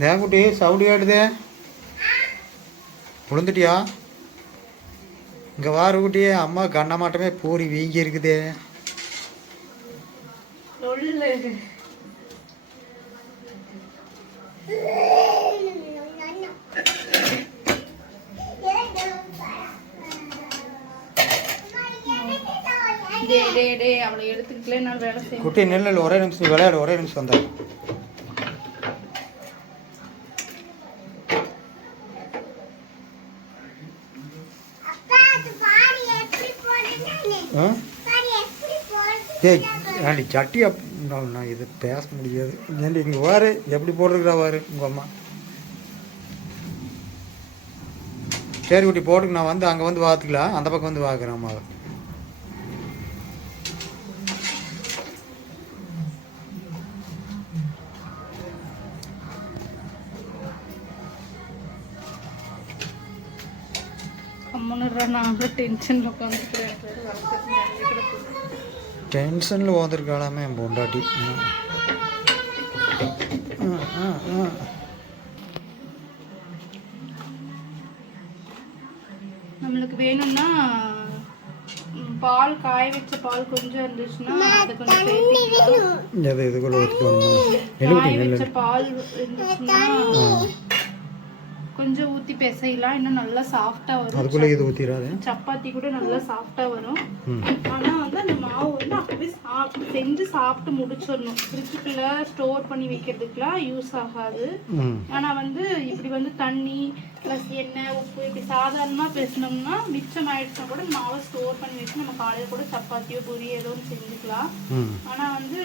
தேங்குட்டி sound கேட்டுதே. விழுந்துட்டியா? இங்கே வாரு குட்டி அம்மா கண்ண மாட்டமே பூரி வீங்கி இருக்குதே. குட்டி நெல்லில் ஒரே நிமிஷம் விளையாடு. ஒரே நிமிஷம் வந்தா. டேய் ஏண்டி ஜட்டி அப் நான் இது பேச முடியாது. ஏண்டி இங்கே வாரு எப்படி போட்டுருக்குறா வாரு உங்கள் அம்மா. சரி குட்டி போட்டுக்கு நான் வந்து அங்கே வந்து பார்த்துக்கலாம் அந்த பக்கம் வந்து பார்க்குறேன் அம்மாவை. கம்முன்னுடுறா நான் டென்ஷனில் உட்காந்துருக்கிறேன் டென்ஷனில் ஓந்திருக்காளாமே என் பொண்டாட்டி. நம்மளுக்கு வேணும்னா பால் காய வச்ச பால் கொஞ்சம் இருந்துச்சுன்னா அதை கொஞ்சம் சேர்த்துக்கலாம் எது இதுக்குள்ள ஊற்றிக்கணுமா என்ன காய வச்ச பால் இருந்துச்சுன்னா கொஞ்சம் ஊத்தி பிசையலாம். இன்னும் நல்லா சாஃப்டா வரும். அதுக்குள்ளே இது ஊற்றிடாது சப்பாத்தி கூட நல்லா சாஃப்டா வரும். ஆனா வந்து அந்த மாவு வந்து அப்படியே சாப்பிட்டு செஞ்சு சாப்பிட்டு முடிச்சிடணும். ஃப்ரிட்ஜுக்குள்ள ஸ்டோர் பண்ணி வைக்கிறதுக்குலாம் யூஸ் ஆகாது. ஆனா வந்து இப்படி வந்து தண்ணி ப்ளஸ் எண்ணெய் உப்பு இப்படி சாதாரணமா பேசினோம்னா மிச்சம் ஆயிடுச்சுன்னா கூட மாவை ஸ்டோர் பண்ணி வச்சு நம்ம காலையில கூட சப்பாத்தியோ பூரி ஏதோ ஒன்று செஞ்சுக்கலாம். ஆனா வந்து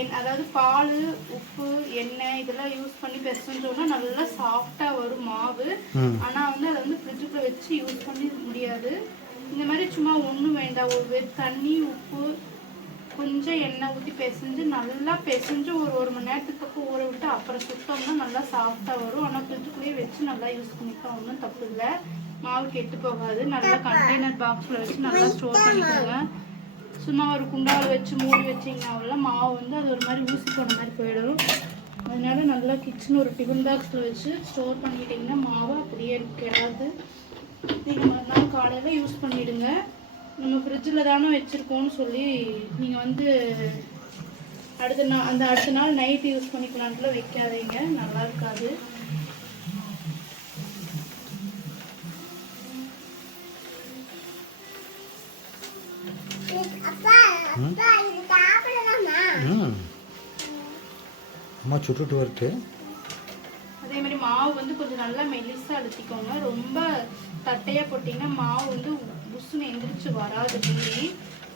எண்- அதாவது பால் உப்பு எண்ணெய் இதெல்லாம் யூஸ் பண்ணி பிசைஞ்சோம்னா நல்லா சாஃப்டா வரும் மாவு. ம். ஆனா வந்து அதை வந்து ஃப்ரிட்ஜுக்குள்ள வச்சு யூஸ் பண்ணி முடியாது. இந்த மாதிரி சும்மா ஒண்ணும் வேண்டாம். ஒரு தண்ணி உப்பு கொஞ்சம் எண்ணெய் ஊற்றி பிசைஞ்சு நல்லா பிசைஞ்சு ஒரு ஒரு மணி நேரத்துக்கு பக்கம் ஊற விட்டு அப்புறம் சுத்தம்னா நல்லா சாஃப்டா வரும். ஆனா ஃப்ரிட்ஜுக்குள்ளேயே வச்சு நல்லா யூஸ் பண்ணிக்கலாம். ஒன்றும் தப்பு இல்லை. மாவு கெட்டு போகாது. நல்லா கண்டெய்னர் பாக்ஸ்ல வச்சு நல்லா ஸ்டோர் பண்ணிக்கோங்க. சும்மா ஒரு குண்டாவில் வச்சு மூடி வச்சிங்கன்னா மாவு வந்து அது ஒரு மாதிரி ஊசி போன மாதிரி போயிடும். அதனால நல்லா கிச்சன் ஒரு டிஃபன் பாக்ஸில் வச்சு ஸ்டோர் பண்ணிக்கிட்டிங்கன்னா மாவு அப்படியே கிடாது. நீங்கள் மறுநாள் காலையில் யூஸ் பண்ணிவிடுங்க நம்ம ஃப்ரிட்ஜில் தானே வச்சுருக்கோம்னு சொல்லி நீங்கள் வந்து அடுத்த நாள் அந்த அடுத்த நாள் நைட்டு யூஸ் பண்ணிக்கலான்ட்டுலாம் வைக்காதீங்க. நல்லா இருக்காது. ம். அம்மா சுட்டுட்டு வரட்டு. அதே மாதிரி மாவு வந்து கொஞ்சம் நல்லா மெலிசா அழுத்திக்கோங்க. ரொம்ப தட்டையா போட்டிங்கன்னா மாவு வந்து புஷ்ஷுன்னு எந்திரிச்சு வராது பூரி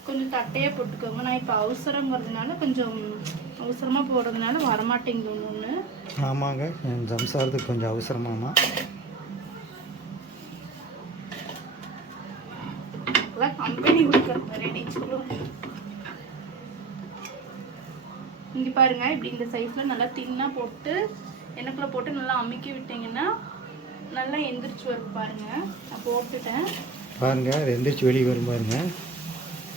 கொஞ்சம் தட்டையா போட்டுக்கோங்க. நான் இப்போ அவசரங்கிறதுனால கொஞ்சம் அவசரமா போடுறதுனால வரமாட்டேங்குது ஒன்று ஆமாங்க. என் சம்சாரத்துக்கு கொஞ்சம் அவசரமாமா அதான் கம்பெனி கொடுக்குற ரெடி சொல்லுவோம் இங்க பாருங்க இப்படி இந்த சைஸ்ல நல்லா தின்னா போட்டு எண்ணெய்க்குள்ள போட்டு நல்லா அமுக்கி விட்டீங்கன்னா நல்லா எந்திரிச்சு வரும் பாருங்க. நான் போட்டுட்டேன். பாருங்க அது எந்திரிச்சு வெளியே வரும் பாருங்க.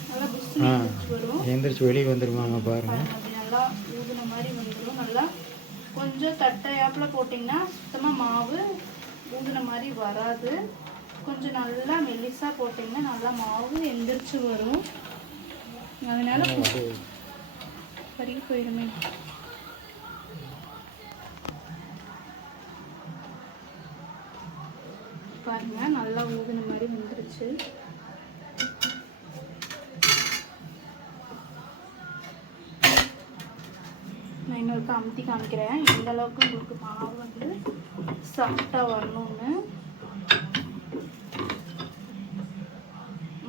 நல்லா புஷ்ஷுன்னு ஆ. எந்திரிச்சு வரும். எந்திரிச்சு வெளியே வந்துருவாங்க பாருங்க. பாருங்க, அப்படி நல்லா ஊதுன மாதிரி வந்துடும் நல்லா கொஞ்சம் தட்டையாப்புல போட்டிங்கன்னா சுத்தமா மாவு ஊதுன மாதிரி வராது. கொஞ்சம் நல்லா மெல்லிசா போட்டிங்கன்னா நல்லா மாவு எந்திரிச்சு வரும். அதனால கருகி போயிடுமே பாருங்க நல்லா ஊதுன மாதிரி வந்துருச்சு. நான் இன்னொருக்க அமுத்தி காமிக்கிறேன். எந்த அளவுக்கு உங்களுக்கு மாவு வந்து சாஃப்டாக வரணும்னு.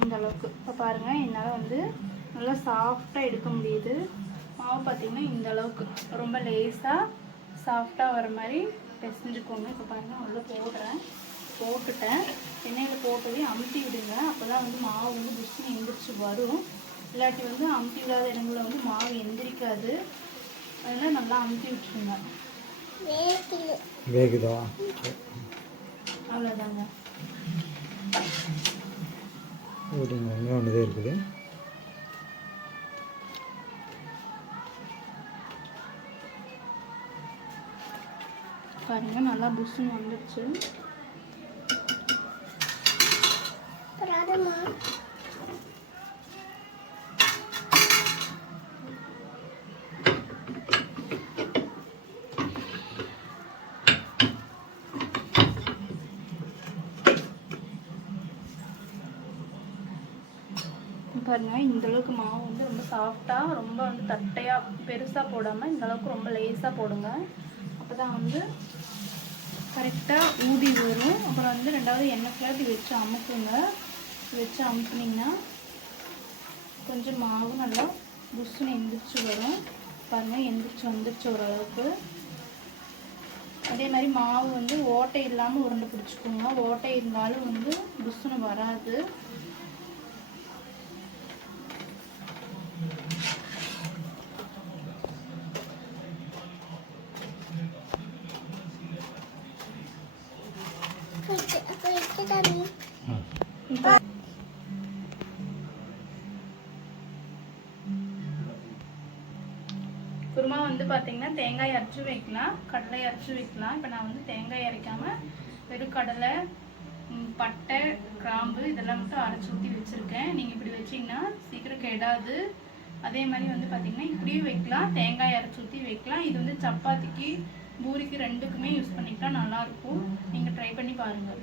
இந்த அளவுக்கு. இப்போ பாருங்கள் என்னால் வந்து நல்லா சாஃப்டாக எடுக்க முடியுது. மாவு பார்த்தீங்கன்னா இந்த அளவுக்கு. ரொம்ப லேஸாக சாஃப்டாக வர மாதிரி பிசைஞ்சுக்கோங்க. இப்போ பாருங்கள் உள்ள போடுறேன். போட்டுட்டேன். எண்ணெயில் போட்டதையும் அமுத்தி விடுங்க. அப்போ தான் வந்து மாவு வந்து புஷ்னு எந்திரிச்சு வரும். இல்லாட்டி வந்து அமுத்தி விடாத இடங்களில் வந்து மாவு எந்திரிக்காது. அதனால் நல்லா அமுத்தி விட்டுருங்க. வேகுதா. அவ்வளோதாங்க இருக்குது. பாருங்க நல்லா புஷ்ஷுன்னு வந்துடுச்சு. பாருங்க இந்த அளவுக்கு மாவு வந்து ரொம்ப சாஃப்டாக ரொம்ப வந்து தட்டையாக பெருசாக போடாமல் இந்த அளவுக்கு ரொம்ப லேஸாக போடுங்க. அப்போ தான் வந்து கரெக்டாக ஊதி வரும். அப்புறம் வந்து ரெண்டாவது எண்ணெய் கிளாத்தி வச்சு அமுக்குங்க. வச்சு அமுக்குனிங்கன்னா கொஞ்சம் மாவு நல்லா புஷ்ஷுன்னு எந்திரிச்சு வரும். பாருங்கள் எந்திரிச்சு வந்துருச்சு ஓரளவுக்கு. அதே மாதிரி மாவு வந்து ஓட்டை இல்லாமல் உருண்டை பிடிச்சிக்கோங்க. ஓட்டை இருந்தாலும் வந்து புஷ்ஷுன்னு வராது. குருமா வந்து பார்த்தீங்கன்னா தேங்காய் அரைச்சி வைக்கலாம் கடலை அரைச்சி வைக்கலாம். இப்போ நான் வந்து தேங்காய் அரைக்காம வெறும் கடலை பட்டை கிராம்பு இதெல்லாம் மட்டும் அரைச்சி ஊற்றி வச்சுருக்கேன். நீங்கள் இப்படி வச்சிங்கன்னா சீக்கிரம் கெடாது. அதே மாதிரி வந்து பார்த்தீங்கன்னா இப்படியும் வைக்கலாம். தேங்காய் அரைச்சி ஊற்றி வைக்கலாம். இது வந்து சப்பாத்திக்கு பூரிக்கு ரெண்டுக்குமே யூஸ் பண்ணிக்கலாம் நல்லாயிருக்கும். நீங்கள் ட்ரை பண்ணி பாருங்கள்